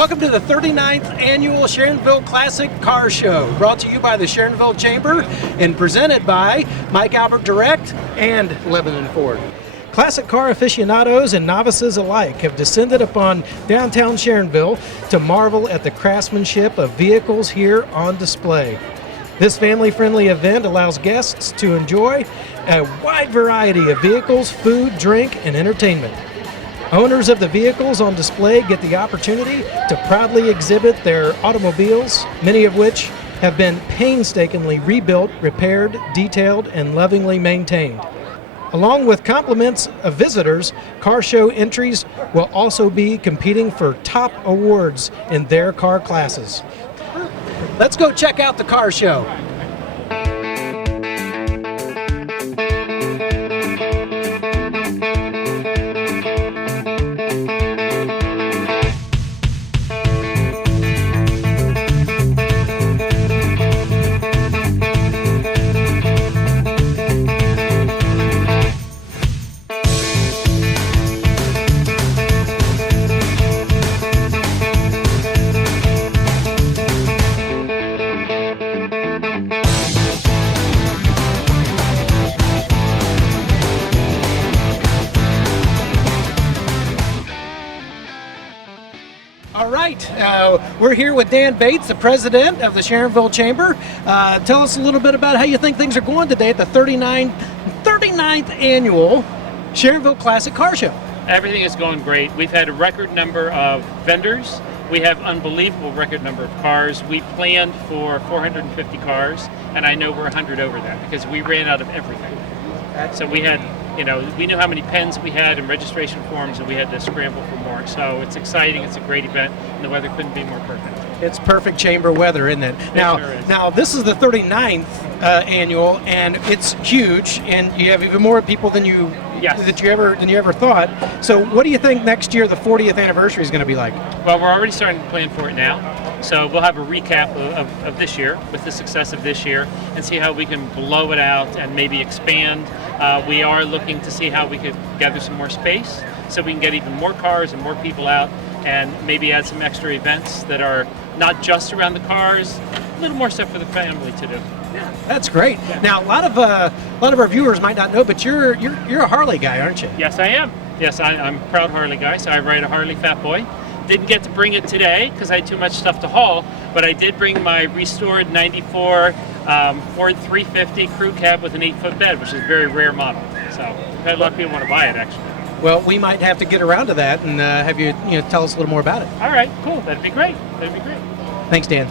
Welcome to the 39th Annual Sharonville Classic Car Show, brought to you by the Sharonville Chamber and presented by Mike Albert Direct and Lebanon Ford. Classic car aficionados and novices alike have descended upon downtown Sharonville to marvel at the craftsmanship of vehicles here on display. This family-friendly event allows guests to enjoy a wide variety of vehicles, food, drink, and entertainment. Owners of the vehicles on display get the opportunity to proudly exhibit their automobiles, many of which have been painstakingly rebuilt, repaired, detailed, and lovingly maintained. Along with compliments of visitors, car show entries will also be competing for top awards in their car classes. Let's go check out the car show. All right, we're here with Dan Bates, the president of the Sharonville Chamber. Tell us a little bit about how you think things are going today at the 39th Annual Sharonville Classic Car Show. Everything is going great. We've had a record number of vendors. We have unbelievable record number of cars. We planned for 450 cars, and I know we're 100 over that because we ran out of everything. So we had, we knew how many pens we had and registration forms, and we had to scramble for more. So it's exciting. It's a great event, and the weather couldn't be more perfect. It's perfect chamber weather, isn't it? Now this is the 39th annual, and it's huge, and you have even more people than you ever thought. So what do you think next year the 40th anniversary is going to be like? Well, we're already starting to plan for it now. So we'll have a recap of this year with the success of this year and see how we can blow it out and maybe expand. We are looking to see how we could gather some more space so we can get even more cars and more people out and maybe add some extra events that are not just around the cars, a little more stuff for the family to do. Yeah, that's great. Yeah. Now, a lot of our viewers might not know, but you're a Harley guy, aren't you? Yes, I am. Yes, I'm a proud Harley guy, so I ride a Harley Fat Boy. Didn't get to bring it today because I had too much stuff to haul, but I did bring my restored 94 Ford 350 crew cab with an 8-foot bed, which is a very rare model. So I've had a lot of people want to buy it, actually. Well, we might have to get around to that and have you tell us a little more about it. All right, cool. That'd be great. That'd be great. Thanks, Dan.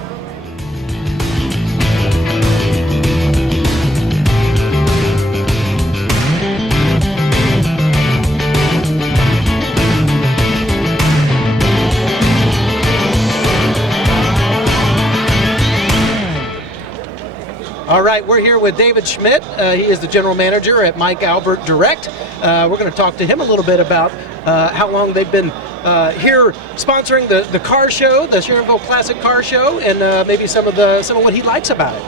All right, we're here with David Schmidt. He is the general manager at Mike Albert Direct. We're going to talk to him a little bit about how long they've been here sponsoring the car show, the Sharonville Classic Car Show, and maybe some of what he likes about it.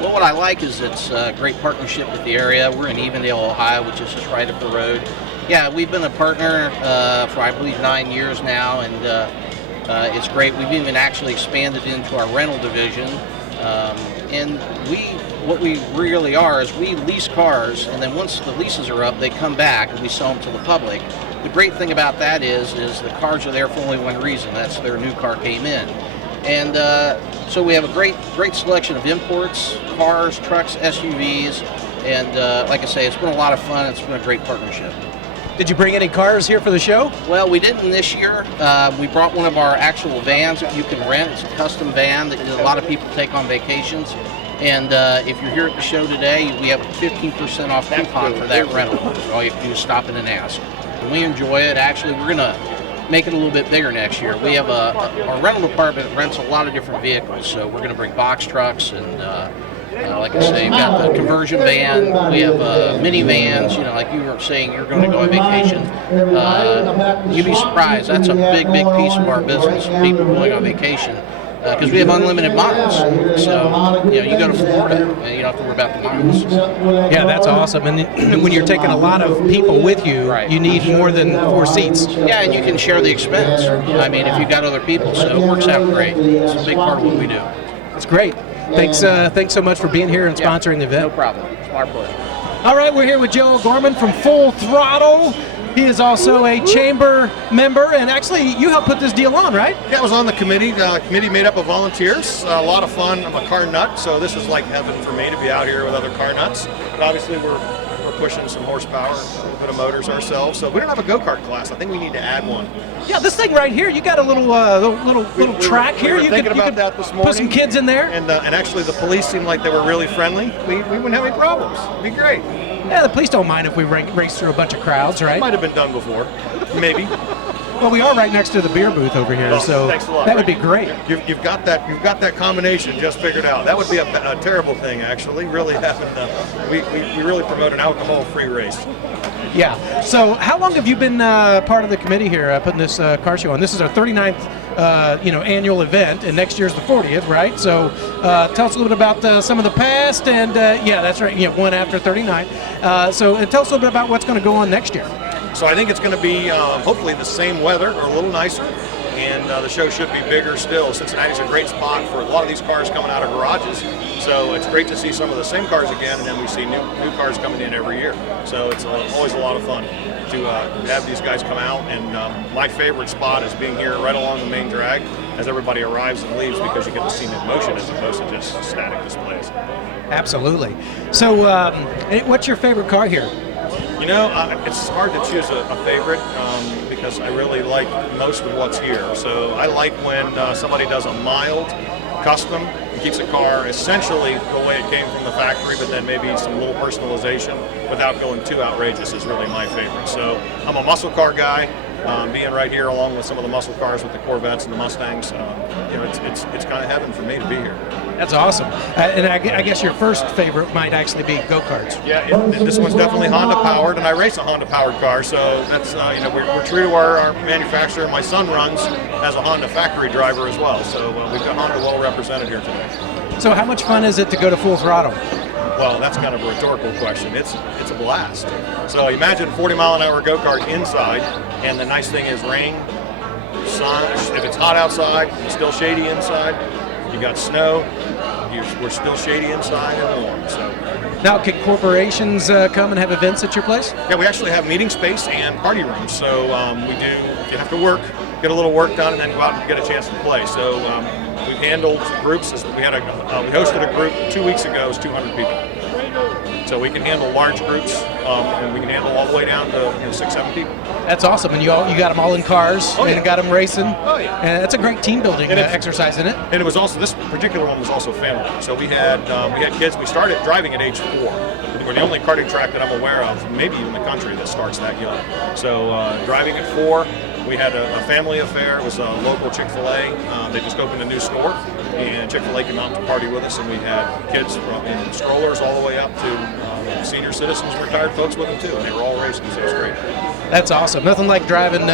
Well, what I like is it's a great partnership with the area. We're in Evendale, Ohio, which is just right up the road. Yeah, we've been a partner for, I believe, 9 years now, and it's great. We've even actually expanded into our rental division. And what we really are is we lease cars, and then once the leases are up, they come back and we sell them to the public. The great thing about that is the cars are there for only one reason. That's their new car came in. And so we have a great selection of imports, cars, trucks, SUVs, and like I say, it's been a lot of fun. It's been a great partnership. Did you bring any cars here for the show? Well, we didn't this year. We brought one of our actual vans that you can rent. It's a custom van that a lot of people take on vacations. And if you're here at the show today, we have a 15% off coupon for that rental. So all you have to do is stop in and ask. And we enjoy it. Actually, we're going to make it a little bit bigger next year. We have our rental department rents a lot of different vehicles. So we're going to bring box trucks and like I say, we've got the conversion van, we have minivans, like you were saying, you're going to go on vacation. You'd be surprised, that's a big piece of our business, people going on vacation. because we have unlimited miles. So, you go to Florida and you don't have to worry about the miles. Yeah, that's awesome. And when you're taking a lot of people with you, Right. you need more than 4 seats. Yeah, and you can share the expense. I mean, if you've got other people, so it works out great. It's a big part of what we do. That's great. Thanks so much for being here and sponsoring the event. No problem. It's my pleasure. All right, we're here with Joe Gorman from Full Throttle. He is also a chamber member, and actually, you helped put this deal on, right? Yeah, I was on the committee. Committee made up of volunteers. A lot of fun. I'm a car nut, so this is like heaven for me to be out here with other car nuts. But obviously, we're pushing some horsepower, a little bit of motors ourselves. So we don't have a go-kart class. I think we need to add one. Yeah, this thing right here, you got a little track here. We were You thinking could about that this morning. put some kids in there. And actually, the police seemed like they were really friendly. We wouldn't have any problems. It'd be great. Yeah, the police don't mind if we race through a bunch of crowds, right? Might have been done before. Maybe. Well, we are right next to the beer booth over here, Well, so thanks a lot. that would be great. You've got that combination just figured out. That would be a terrible thing, actually. Really having we really promote an alcohol-free race. Yeah. So, how long have you been part of the committee here, putting this car show on? This is our 39th, annual event, and next year's the 40th, right? So, tell us a little bit about some of the past, and yeah, that's right. One after 39. So, tell us a little bit about what's going to go on next year. So I think it's going to be hopefully the same weather or a little nicer, and the show should be bigger still. Cincinnati's a great spot for a lot of these cars coming out of garages, so it's great to see some of the same cars again, and then we see new cars coming in every year. So it's always a lot of fun to have these guys come out, and my favorite spot is being here right along the main drag as everybody arrives and leaves, because you get to see them in motion as opposed to just static displays. Absolutely. So, what's your favorite car here? It's hard to choose a favorite because I really like most of what's here. So I like when somebody does a mild custom and keeps a car essentially the way it came from the factory, but then maybe some little personalization without going too outrageous is really my favorite. So I'm a muscle car guy. Being right here along with some of the muscle cars with the Corvettes and the Mustangs, it's kind of heaven for me to be here. That's awesome. And I guess your first favorite might actually be go-karts. Yeah, this one's definitely Honda powered, and I race a Honda powered car, so that's we're true to our manufacturer. My son runs as a Honda factory driver as well, so we've got Honda well represented here today. So how much fun is it to go to Full Throttle? Well, that's kind of a rhetorical question. It's a blast. So imagine 40-mile-an-hour go-kart inside, and the nice thing is rain, sun. If it's hot outside, it's still shady inside. You got snow, we're still shady inside and warm. So now, can corporations come and have events at your place? yeah, we actually have meeting space and party rooms. So we do. If you have to work, get a little work done, and then go out and get a chance to play. So we've handled groups. We hosted a group 2 weeks ago. It was 200 people. So we can handle large groups, and we can handle all the way down to 6, 7 people. That's awesome, and you got them all in cars, Oh, yeah. and got them racing. Oh, yeah. And that's a great team building exercise, isn't it? And it was also, this particular one was also family. So we had kids. We started driving at age 4. We're the only karting track that I'm aware of, maybe even the country, that starts that young. So driving at 4. We had a family affair. It was a local Chick-fil-A. They just opened a new store, and Chick-fil-A came out to party with us, and we had kids in strollers all the way up to senior citizens, retired folks with them too, and they were all racing, so it was great. That's awesome. Nothing like driving,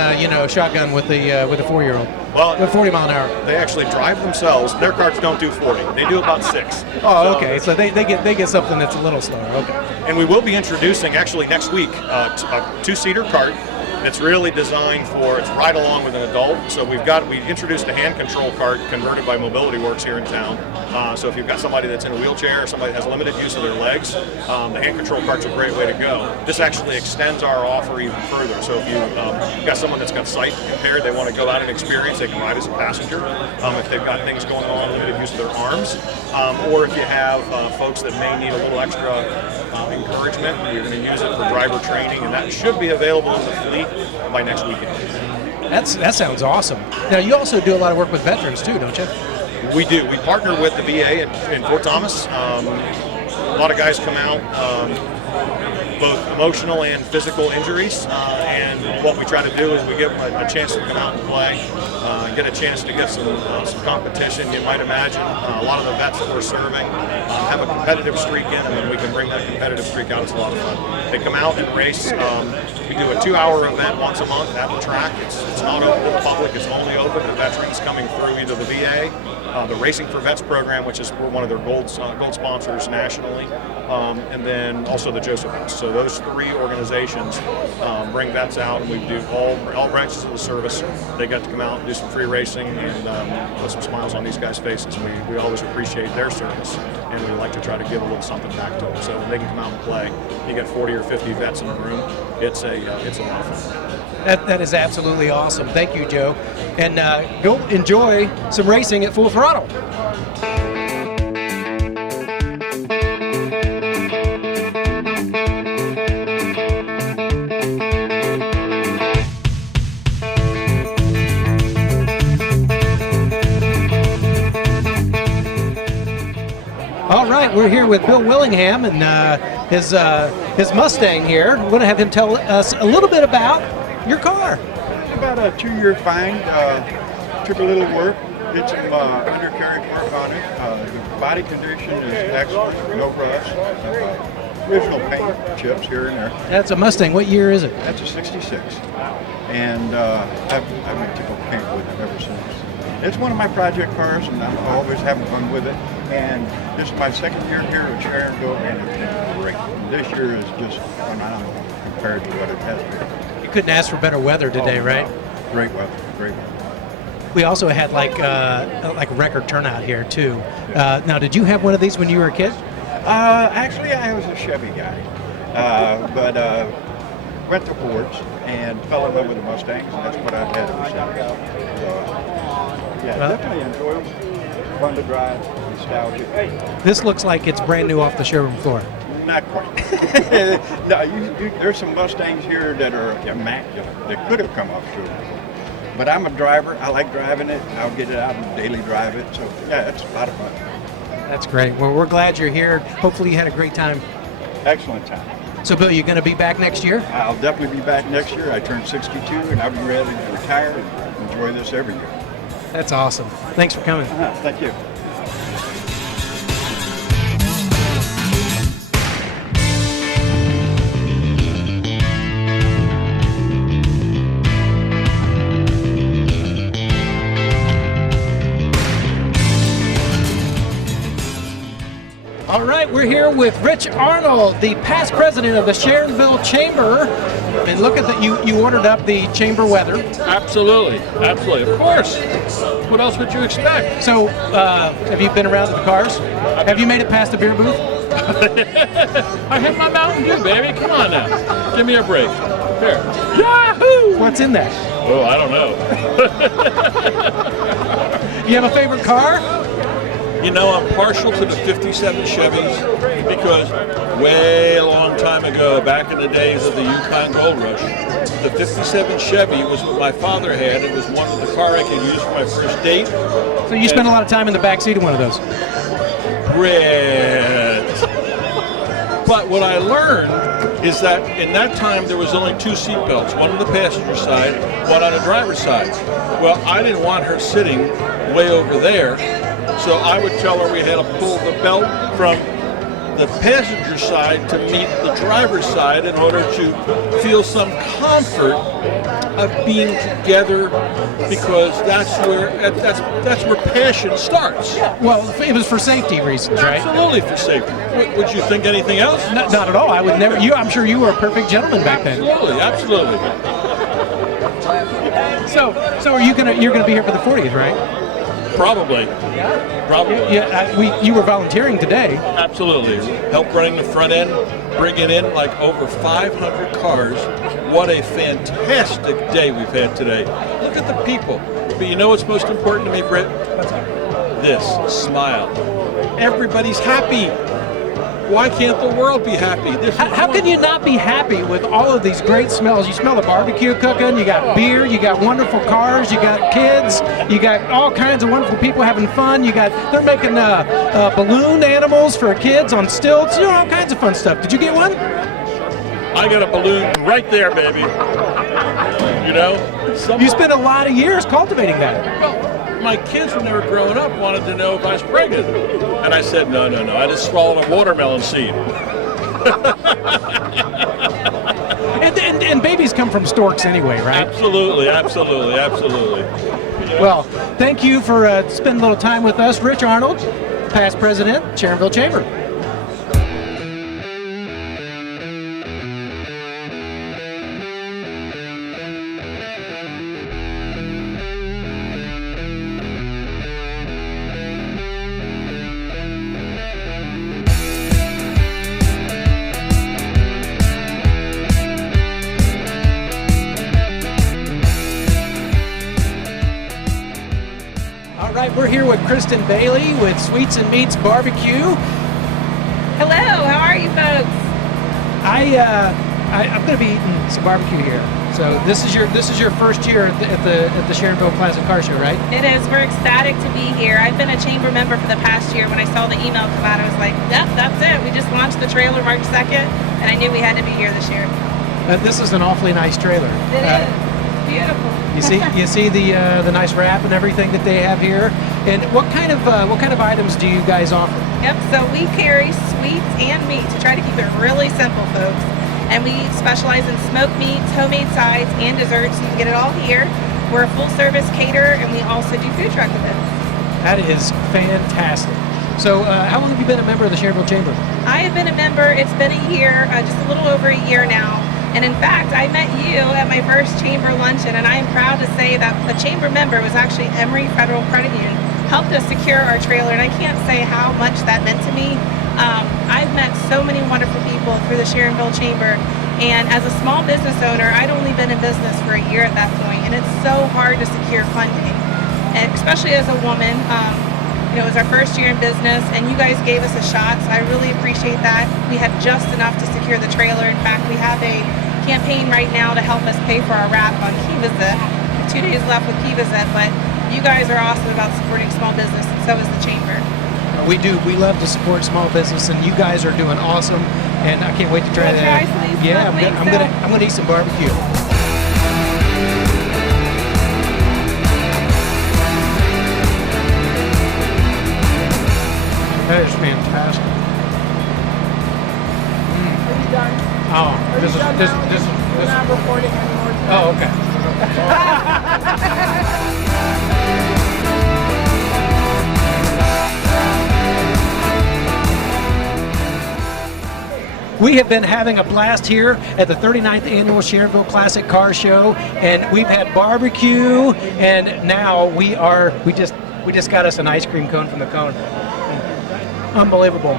shotgun with a 4-year-old. Well, with 40 mile an hour. They actually drive themselves. Their cars don't do 40. They do about 6. Oh, okay. So they get something that's a little slower. Okay. And we will be introducing actually next week a 2-seater kart. It's really designed for, it's right along with an adult. So we introduced a hand control cart converted by Mobility Works here in town. So if you've got somebody that's in a wheelchair or somebody that has limited use of their legs, the hand control cart's a great way to go. This actually extends our offer even further. So if you've got someone that's got sight impaired, they want to go out and experience, they can ride as a passenger. If they've got things going on, limited use of their arms, or if you have folks that may need a little extra encouragement, you're going to use it for driver training, and that should be available in the fleet by next weekend. That sounds awesome. Now, you also do a lot of work with veterans too, don't you? We do. We partner with the VA in Fort Thomas. A lot of guys come out, both emotional and physical injuries, and what we try to do is we give them a chance to come out and play, get a chance to get some competition. You might imagine a lot of the vets that we're serving have a competitive streak in them, and we can bring that competitive streak out. It's a lot of fun. They come out and race. We do a 2-hour event once a month at the track. It's not open to the public. It's only open to veterans coming through either the VA the Racing for Vets program, which is we're one of their gold sponsors nationally, and then also the Joseph House. So those 3 organizations bring vets out, and we do all branches of the service. They got to come out and do some free racing and put some smiles on these guys' faces. And we always appreciate their service, and we like to try to give a little something back to them. So when they can come out and play, you get 40 or 50 vets in a room. It's a lot of fun. That is absolutely awesome. Thank you, Joe. And go enjoy some racing at Full Throttle. All right, we're here with Bill Willingham and his Mustang here. We're going to have him tell us a little bit about your car. About a 2-year find. Took a little work. Did some undercarriage work on it. The body condition is excellent. No rust. Original paint chips here and there. That's a Mustang. What year is it? That's a 66. And I've been tickled pink with it ever since. It's one of my project cars, and I'm always having fun with it. And this is my 2nd year here at Sharonville, and it's been great. And this year is just phenomenal compared to what it has been. You couldn't ask for better weather today, right? Great weather, great weather. We also had like a record turnout here too. Now, did you have one of these when you were a kid? Actually, I was a Chevy guy, but went to Fords and fell in love with the Mustangs, and that's what I've had ever since. So, yeah, Well, definitely enjoy them. Fun to drive, nostalgic. This looks like it's brand new off the showroom floor. Not quite. No, there's some Mustangs here that are immaculate. They could have come off showroom. But I'm a driver. I like driving it. I'll get it out and daily drive it. So, yeah, it's a lot of fun. That's great. Well, we're glad you're here. Hopefully you had a great time. Excellent time. So, Bill, you going to be back next year? I'll definitely be back next year. I turned 62, and I'll be ready to retire and enjoy this every year. That's awesome. Thanks for coming. Thank you. All right, we're here with Rich Arnold, the past president of the Sharonville Chamber. And look at that, you ordered up the chamber weather. Absolutely, absolutely, of course. What else would you expect? So, have you been around to the cars? Have you made it past the beer booth? I hit my Mountain Dew, baby. Come on now, give me a break. Here. Yahoo! What's in there? Oh, I don't know. You have a favorite car? You know, I'm partial to the 57 Chevys because way a long time ago, back in the days of the Yukon Gold Rush, the 57 Chevy was what my father had. It was one of the car I could use for my first date. So you spent a lot of time in the back seat of one of those. Great. But what I learned is that in that time there was only 2 seat belts, one on the passenger side, one on the driver's side. Well, I didn't want her sitting way over there, so I would tell her we had to pull the belt from the passenger side to meet the driver's side in order to feel some comfort of being together, because that's where passion starts. Well, it was for safety reasons, right? Absolutely for safety. Would you think anything else? Not at all. I would never. I'm sure you were a perfect gentleman back then. Absolutely, absolutely. So you're gonna be here for the 40th, right? Probably. Yeah. You were volunteering today. Absolutely. Help running the front end, bringing in like over 500 cars. What a fantastic day we've had today. Look at the people. But you know what's most important to me, Britt? This smile. Everybody's happy. Why can't the world be happy? How can you not be happy with all of these great smells? You smell the barbecue cooking, you got beer, you got wonderful cars, you got kids, you got all kinds of wonderful people having fun. They're making balloon animals for kids on stilts, all kinds of fun stuff. Did you get one? I got a balloon right there, baby. You know? You spent a lot of years cultivating that. Well, my kids, when they were growing up, wanted to know if I was pregnant. And I said, no. I just swallowed a watermelon seed. and babies come from storks anyway, right? Absolutely. Well, thank you for spending a little time with us. Rich Arnold, past president, Sharonville Chamber. All right, we're here with Kristen Bailey with Sweets and Meats Barbecue. Hello, how are you folks? I'm going to be eating some barbecue here. So this is your first year at the Sharonville Classic Car Show, right? It is. We're ecstatic to be here. I've been a chamber member for the past year. When I saw the email come out, I was like, yep, that's it. We just launched the trailer March 2nd, and I knew we had to be here this year. This is an awfully nice trailer. It is. Beautiful. You see the nice wrap and everything that they have here. And what kind of items do you guys offer? Yep, so we carry sweets and meats to try to keep it really simple, folks. And we specialize in smoked meats, homemade sides, and desserts. You can get it all here. We're a full-service caterer, and we also do food truck events. That is fantastic. So how long have you been a member of the Sharonville Chamber? I have been a member. It's been a year, just a little over a year now. And in fact, I met you at my first chamber luncheon, and I am proud to say that a chamber member was actually Emory Federal Credit Union, helped us secure our trailer, and I can't say how much that meant to me. I've met so many wonderful people through the Sharonville Chamber, and as a small business owner, I'd only been in business for a year at that point, and it's so hard to secure funding, and especially as a woman. It was our first year in business, and you guys gave us a shot, so I really appreciate that. We had just enough to secure the trailer. In fact, we have a campaign right now to help us pay for our wrap on Kiva-Zip. 2 days left with Kiva-Zip, but you guys are awesome about supporting small business, and so is the Chamber. We do. We love to support small business, and you guys are doing awesome. And I can't wait to try that. Yeah, I'm gonna eat some barbecue. That is fantastic. Are you done? Oh, this is. We're not recording anymore. Oh, okay. We have been having a blast here at the 39th Annual Sharonville Classic Car Show, and we've had barbecue, and now we just got us an ice cream cone from the cone. Unbelievable.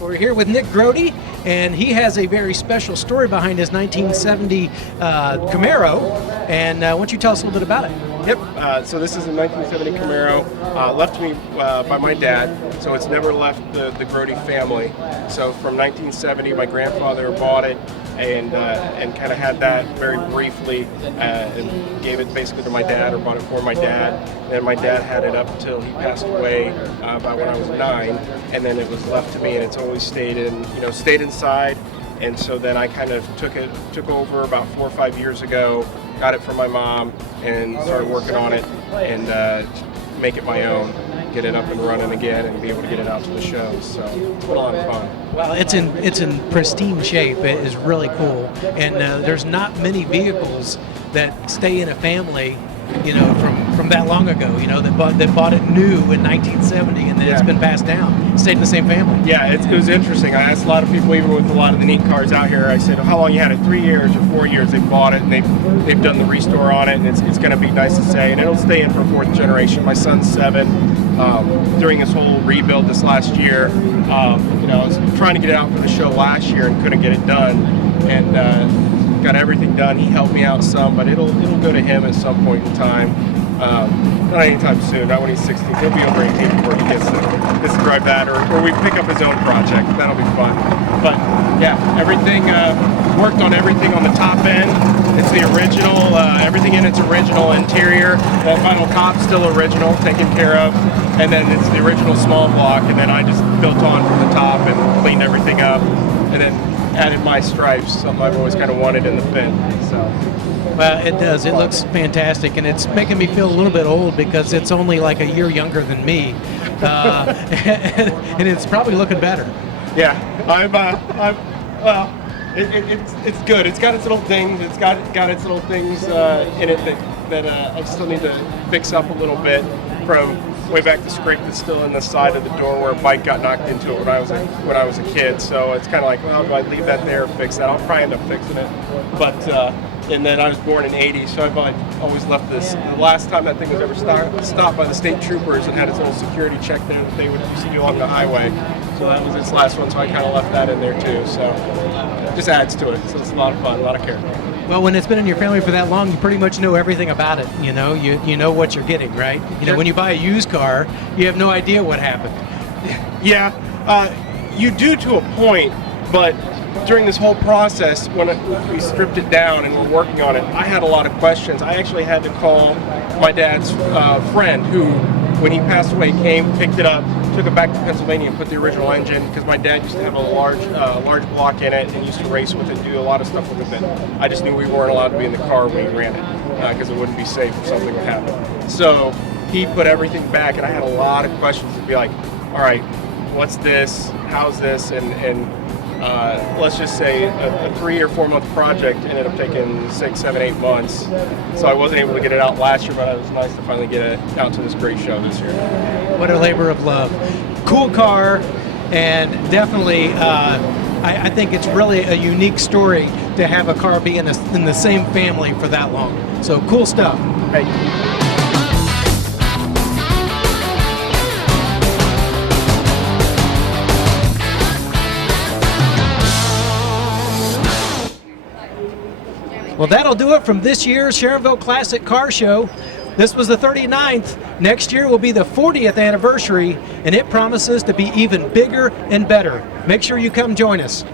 We're here with Nick Grody, and he has a very special story behind his 1970 Camaro. And why don't you tell us a little bit about it? Yep, so this is a 1970 Camaro, left to me by my dad, so it's never left the Grody family. So from 1970, my grandfather bought it and kind of had that very briefly and gave it basically to my dad, or bought it for my dad. And my dad had it up until he passed away about when I was 9, and then it was left to me, and it's always stayed inside. And so then I kind of took over about 4 or 5 years ago, got it from my mom, and started working on it and make it my own, get it up and running again, and be able to get it out to the shows. So it's been a lot of fun. Well, it's in pristine shape. It is really cool, and there's not many vehicles that stay in a family, from that long ago, that bought it new in 1970, and then it's been passed down, stayed in the same family. Yeah, it was interesting. I asked a lot of people, even with a lot of the neat cars out here, I said, how long you had it? 3 years or 4 years they bought it, and they've done the restore on it, and it's going to be nice to say, and it'll stay in for 4th generation. My son's 7. During his whole rebuild this last year, I was trying to get it out for the show last year and couldn't get it done, and got everything done. He helped me out some, but it'll go to him at some point in time. Not anytime soon, not when he's 16. He'll be over 18 before he gets to drive that, or we pick up his own project. That'll be fun. But yeah, everything, worked on everything on the top end. It's the original, everything in its original interior. That vinyl cop's still original, taken care of. And then it's the original small block, and then I just built on from the top and cleaned everything up, and then added my stripes, something I've always kind of wanted in the fin. So Well, it does. It looks fantastic, and it's making me feel a little bit old because it's only like a year younger than me, and it's probably looking better. Yeah, it's good. It's got its little things. It's got its little things in it that I still need to fix up a little bit from way back. The scrape that's still in the side of the door where a bike got knocked into it when I was a kid. So it's kind of like, well, do I leave that there or fix that? I'll probably end up fixing it. But and then I was born in '80, so I've always left this. The last time that thing was ever stopped by the state troopers and had its little security check there that they would used to do along the highway. So that was its last one, so I kind of left that in there too. So it just adds to it. So it's a lot of fun, a lot of care. Well, when it's been in your family for that long, you pretty much know everything about it. You know, you know what you're getting, right? You know, when you buy a used car, you have no idea what happened. Yeah, you do to a point, but during this whole process, when we stripped it down and we're working on it, I had a lot of questions. I actually had to call my dad's friend who, when he passed away, came, picked it up, took it back to Pennsylvania and put the original engine, because my dad used to have a large block in it and used to race with it, do a lot of stuff with it that I just knew we weren't allowed to be in the car when he ran it, because it wouldn't be safe if something would happen. So he put everything back, and I had a lot of questions to be like, all right, what's this, how's this, and let's just say a 3 or 4 month project ended up taking 6, 7, 8 months. So I wasn't able to get it out last year, but it was nice to finally get it out to this great show this year. What a labor of love. Cool car, and definitely I think it's really a unique story to have a car be in the same family for that long. So cool stuff. Thank you. Well, that'll do it from this year's Sharonville Classic Car Show. This was the 39th. Next year will be the 40th anniversary, and it promises to be even bigger and better. Make sure you come join us.